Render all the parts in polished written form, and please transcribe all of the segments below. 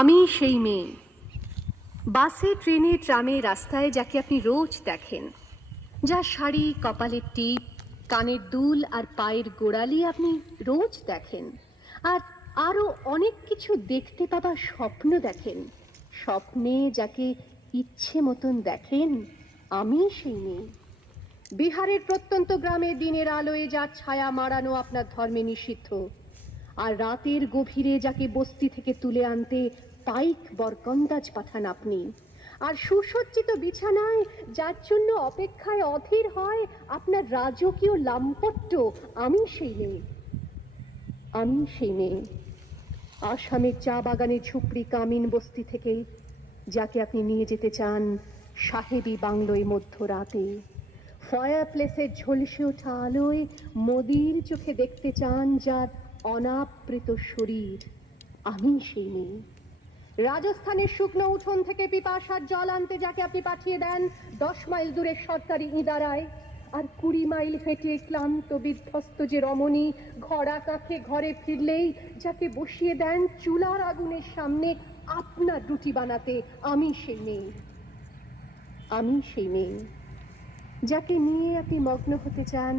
আমি সেই মেয়ে, বাসে ট্রেনে ট্রামে রাস্তায় যাকে আপনি রোজ দেখেন, যার শাড়ি, কপালের টিপ, কানের দুল আর পায়ের গোড়ালি আপনি রোজ দেখেন, আর আরো অনেক কিছু দেখতে পাবার স্বপ্ন দেখেন। স্বপ্নে যাকে ইচ্ছে মতন দেখেন, আমি সেই মেয়ে। বিহারের প্রত্যন্ত গ্রামে দিনের আলোয় যার ছায়া মাড়ানো আপনার ধর্মে নিষিদ্ধ, আর রাতের গভীরে যাকে বস্তি থেকে তুলে আনতে পাইক বরকন্দাজ পাঠান আপনি, আর সুসজ্জিত বিছানায় যার জন্য অপেক্ষায় অধীর হয় আপনার রাজকীয় লাম্পট্য, আমি সেই মেয়ে। আমি সেই মেয়ে, আসামের চা বাগানের ঝুপড়ি কামিন বস্তি থেকে যাকে আপনি নিয়ে যেতে চান সাহেবী বাংলোয় মধ্যরাতে। ফায়ার প্লেসের ঝলসে ওঠা আলোয় মোদির চোখে দেখতে চান যার অনাবৃত শরীর, আমি সেই মেয়ে। রাজস্থানের শুকনো উঠোন থেকে পিপাসার জল আনতে যাকে আপনি পাঠিয়ে দেন 10 মাইল দূরের সরকারি ইদারায়, আর 20 মাইল হেঁটে ক্লান্ত বিধ্বস্ত যে রমণী ঘরা কাঁখে ঘরে ফিরলেই যাকে বসিয়ে দেন চুলার আগুনের সামনে আপনার রুটি বানাতে, আমি সেই মেয়ে। আমি সেই মেয়ে যাকে নিয়ে আপনি মগ্ন হতে চান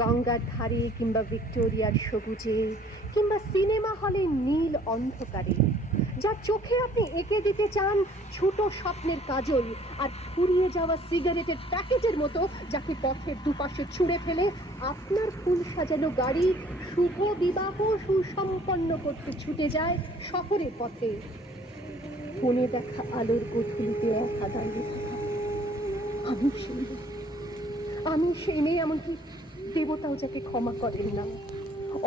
গঙ্গার ধারে কিংবা ভিক্টোরিয়ার সবুজে কিংবা সিনেমা হলের নীল অন্ধকারে, যার চোখে আপনি এঁকে দিতে চান ছোট স্বপ্নের কাজল, আর ফুরিয়ে যাওয়া সিগারেটের প্যাকেটের মতো যাকে পথের দুপাশে ছুঁড়ে ফেলে আপনার ফুল সাজানো গাড়ি শুভ বিবাহ সুসম্পন্ন করতে ছুটে যায় শহরের পথে। ফোনে দেখা আলোর গোধূলিতে একা দাঁড়িয়ে থাকা, আমি সেই মেয়ে। আমি সেই মেয়ে, এমনকি দেবতাও যাকে ক্ষমা করেন না,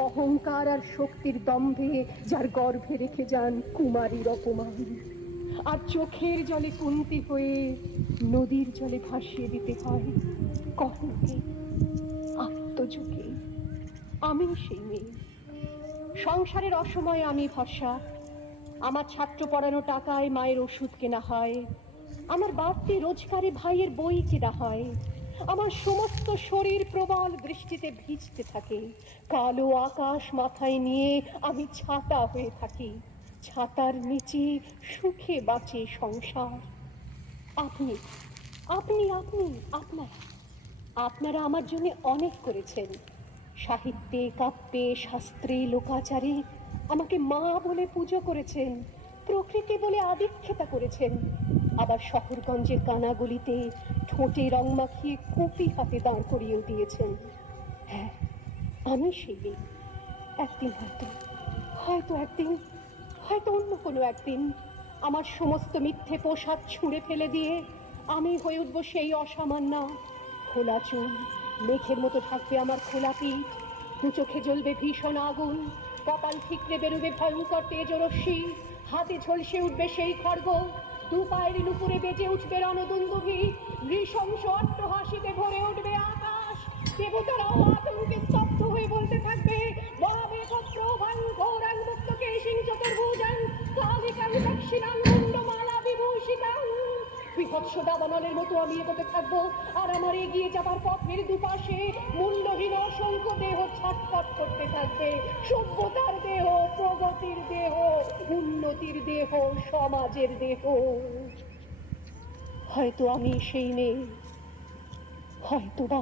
অহংকার আর শক্তির দম্ভে যার গর্ভে রেখে যান কুমারীর অপমান, আর চোখের জলে কুন্তি হয়ে নদীর জলে ভাসিয়ে দিতে হয় কর্ণকে, আত্মযোগে। আমি সেই মেয়ে। সংসারের অসময়ে আমি ভরসা, আমার ছাত্র পড়ানো টাকায় মায়ের ওষুধ কেনা হয়, আমার বাড়তি রোজগারে ভাইয়ের বই কেনা হয়, আমার সমস্ত শরীর প্রবল বৃষ্টিতে ভিজতে থাকে, কালো আকাশ মাথায় নিয়ে আমি ছাতা হয়ে থাকি, ছাতার নিচে সুখে বাঁচে সংসার। আপনি আপনি আপনি আপনারা আপনারা আমার জন্য অনেক করেছেন, সাহিত্যে, কাব্যে, শাস্ত্রে, লোকাচারে আমাকে মা বলে পুজো করেছেন, প্রকৃতি বলে আদিক্ষেতা করেছেন, আবার শহরগঞ্জের কানাগলিতে ঠোঁটে রং মাখিয়ে কুপি হাতে দাঁড় করিয়েও দিয়েছেন। হ্যাঁ, আমি সেই মেয়ে। একদিন হয়তো অন্য কোনো একদিন আমার সমস্ত মিথ্যে পোশাক ছুঁড়ে ফেলে দিয়ে আমি হয়ে উঠবো সেই অসামান্যা। খোলা চুল, মেঘের মতো থাকবে আমার খোলা পিঠ, দু চোখে জ্বলবে ভীষণ আগুন, কপাল ঠিকরে বেরোবে ভয়ঙ্কর তেজরশ্মি, হাতে ঝলসে উঠবে সেই খড়গ, দু পায়ের নুপুরে বেজে উঠবে রণদুন্দুভি, নৃশংস অট্টহাসিতে ভরে উঠবে আকাশ, দেবতারাও আতঙ্কে স্তব্ধ হয়ে বলতে থাকবে মহাবেগত্র ভয়ঙ্করাং মুক্তকে সিং চতুর্ভুজাং কালিকাং দক্ষিণাং মুন্ডমালা বিভূষিতাং। বিভৎস দাবানলের মতো আমি এগোতে থাকবো, আর আমার এগিয়ে যাবার পথের দুপাশে মুন্ডহীন অসংখ্য দেহ ছটফট করতে থাকবে, সভ্যতার দেহ, প্রগতির দেহ, উন্নতির দেহ, সমাজের দেহ। হয়তো আমি সেই মেয়ে, হয়তোবা।